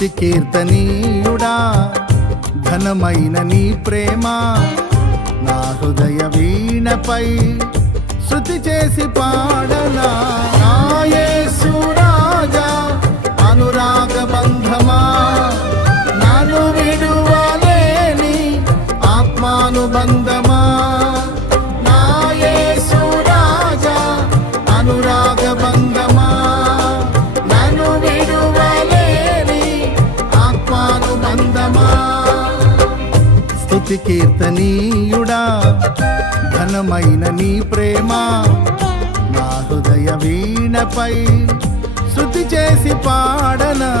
స్తుతి కీర్తనీయుడా, ఘనమైన నీ ప్రేమ నా హృదయ వీణపై శృతి చేసి పాడనా. నా యేసు రాజా అనురాగ బంధమా, నన్ను విడువలేని ఆత్మానుబంధమా. నా యేసు రాజా అనురాగ బంధమా, నన్ను విడువలేని ఆత్మానుబంధమా. స్తుతి కీర్తనీయుడా, ఘనమైన నీ ప్రేమ నా హృదయ వీణపై శృతి చేసి పాడనా.